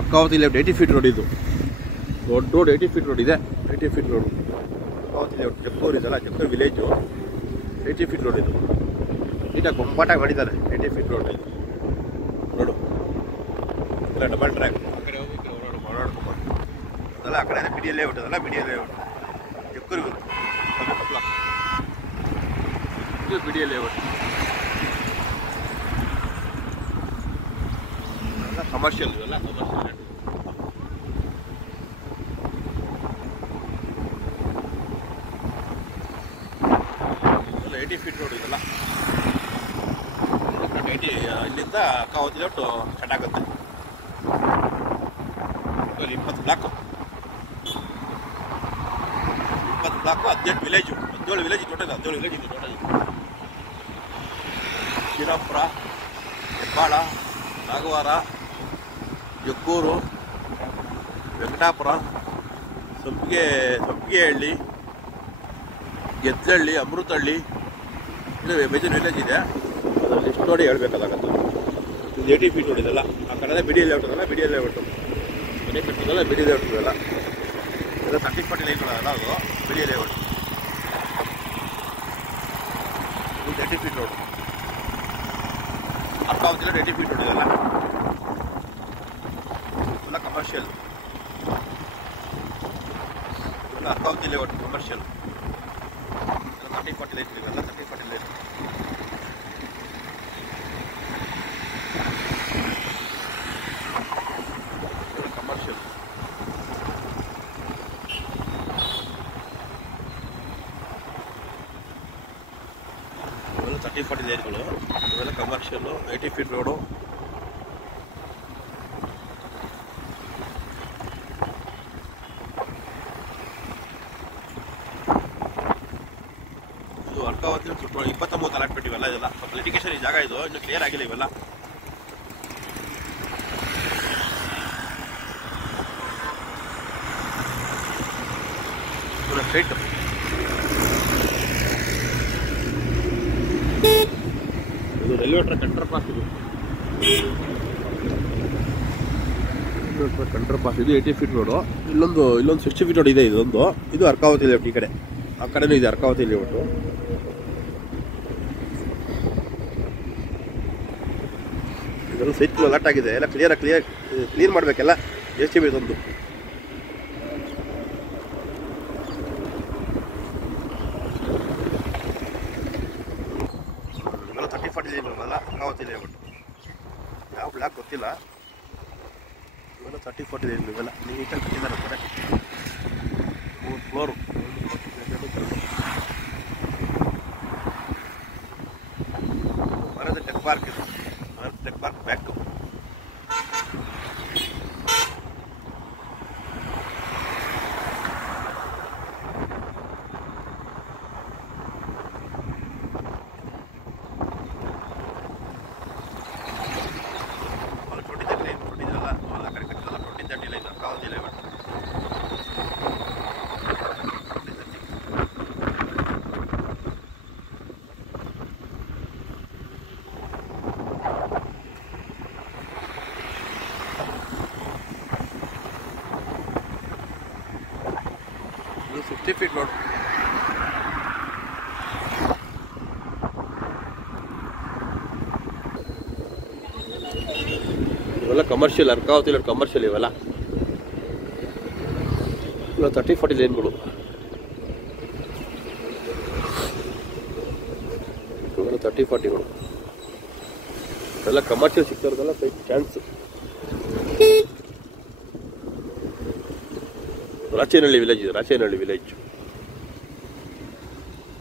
Arkavathi layout 80 feet road ಇದು. ದೊಡ್ಡ road 80 feet road ಇದೆ. 80 feet road Arkavathi layout Jakkur ಇದೆಲ್ಲ, ಜಕ್ಕೂರು ವಿಲೇಜು. 80 ಫೀಟ್ ರೋಡ್ ಇದು. ನೀಟಾಗಿ ಬೊಂಬಾಟಾಗಿ ಮಾಡಿದ್ದಾರೆ. 80 ಫೀಟ್ ರೋಡ್ ಇದು ನೋಡು. ಇಲ್ಲ ಡಬಲ್ ಟ್ರ್ಯಾಕ್, ಆ ಕಡೆ ಹೋಗಿ ಈ ಕಡೆ ಓಡಾಡ್ಕೊಬೋದು. ಅದೆಲ್ಲ ಆ ಕಡೆ ಬಿ ಡಿ ಎ ಲೇಔಟ್, ಅದೆಲ್ಲ B D A layout Jakkur ಕಪ್ಪಲ ಇದು ಬಿ ಡಿ ಎ ಲೇಔಟ್. ಎಲ್ಲ ಕಮರ್ಷಿಯಲ್, ಇವೆಲ್ಲ ಕಮರ್ಷಿಯಲ್. ಎಲ್ಲ 80 ಫೀಟ್ ರೋಡ್ ಇದೆಲ್ಲ. ಇಲ್ಲಿಂದ ಅರ್ಕಾವತಿ ಲೇಔಟ್ ಸ್ಟಾರ್ಟ್ ಆಗುತ್ತೆ. 20 block, 18 village, 17 village total. 17 village ಇದೆ ಟೋಟಲ್. ಶ್ರೀರಾಮ್ಪುರ, ಹೆಬ್ಬಾಳ, ನಾಗವಾರ, ಜಕ್ಕೂರು, ವೆಂಕಟಾಪುರ, ಸಂಪಿಗೆಹಳ್ಳಿ, ಗೆದ್ದಹಳ್ಳಿ, ಅಮೃತಹಳ್ಳಿ, ಇದು ಮೇಜರ್ ವಿಲೇಜ್ ಇದೆ. ಅದರಲ್ಲಿ ಎಷ್ಟು ನೋಡಿ ಹೇಳ್ಬೇಕಾಗತ್ತೆ. ಇದು 80 ಫೀಟ್ ರೋಡ್ ಇದೆಲ್ಲ. ಆ ಕಡೆ ಬಿ ಡಿ ಎ ಲೇಔಟ್ ಅದಲ್ಲ, ಬಿ ಡಿ ಎ ಲೇಔಟು ಮನೆ ಕಟ್ಟಿದಲ್ಲ, ಬಿ ಡಿ ಎ ಲೇಔಟ್ ಇದೆಲ್ಲ. ಎಲ್ಲ 30-40 ಲೈನ್ಗಳಲ್ಲ, ಅದು ಬಿ ಡಿ ಎ ಲೇಔಟ್. ಇದು 80 feet road. Arkavathi layout 80 feet road ಇದೆಲ್ಲ. ಎಲ್ಲ ಕಮರ್ಷಿಯಲ್. ಎಲ್ಲ ಅರ್ಕಾವತಿ ಲೇಔಟ್ ಕಮರ್ಷಿಯಲ್. 30-40 ಲೈನ್ ಇವೆಲ್ಲ. 30-40 ಲೈನ್ ಕಮರ್ಷಿಯಲ್. ಇವೆಲ್ಲ 30-40 ಲೈನ್ಗಳು. ಇವೆಲ್ಲ ಕಮರ್ಷಿಯಲ್ಲು. 80 feet road. ಇದು ಅರ್ಕಾವತಿ 20-30 ಅಲಾಟ್ಮೆಂಟ್ ಇವೆಲ್ಲ. ಇದೆಲ್ಲ ಸ್ವಲ್ಪ ಲಿಟಿಗೇಷನ್ ಈ ಜಾಗ, ಇದು ಇನ್ನು ಕ್ಲಿಯರ್ ಆಗಿಲ್ಲ ಇವೆಲ್ಲ. ಸ್ಟ್ರೈಟ್ ಇದು ರೈಲ್ವೆ ಟ್ರ್ಯಾಕ್ ಅಂಡರ್ ಪಾಸ್. ಇದು ಅಂಡರ್ ಪಾಸ್. ಇದು 80 ಫೀಟ್ ರೋಡು. ಇಲ್ಲೊಂದು 60 ಫೀಟ್ ರೋಡ್ ಇದೆ. ಇದೊಂದು, ಇದು ಅರ್ಕಾವತಿ ಲೇಔಟ್. ಈ ಕಡೆ ಆ ಕಡೆನೂ ಇದೆ ಅರ್ಕಾವತಿ ಲೇಔಟು. ಇದೆಲ್ಲ ಸೈಟ್ಗಳು ಅಲಾಟ್ ಆಗಿದೆ. ಎಲ್ಲ ಕ್ಲೀನ್ ಮಾಡಬೇಕೆಲ್ಲ. JCB ಇದೊಂದು. ಇವೆಲ್ಲ 30-40 ಲೈನ್ಗಳಲ್ಲ ಅರ್ಕಾವತಿ ಲೇಔಟ್. ಯಾವ ಬ್ಲಾಕ್ ಗೊತ್ತಿಲ್ಲ. ಇವೆಲ್ಲ 30-40 ಲೈನ್. ಇವೆಲ್ಲ ನೀಟಾಗಿ ಕಟ್ಟಿದ್ದಾರೆ. ಕಡೆ 3 ಫ್ಲೋರು. ಮರದ ಟೆಕ್ ಪಾರ್ಕ್ ಇದು. ಮರದ ಟೆಕ್ ಪಾರ್ಕ್ ಬ್ಯಾಕು. ಇದು 60 ಫೀಟ್ ರೋಡ್. ಇವೆಲ್ಲ ಕಮರ್ಷಿಯಲ್. Arkavathi layout commercial. ಇವೆಲ್ಲ 30-40 ಲೈನ್ಗಳು. ಇವೆಲ್ಲ 30-40ಗಳು. ಎಲ್ಲ ಕಮರ್ಷಿಯಲ್ ಸಿಗ್ತಾರದಲ್ಲ ಚಾನ್ಸ್. ರಾಚೇನಹಳ್ಳಿ ವಿಲೇಜ್ ಇದು. ರಾಚೇನಹಳ್ಳಿ ವಿಲೇಜ್.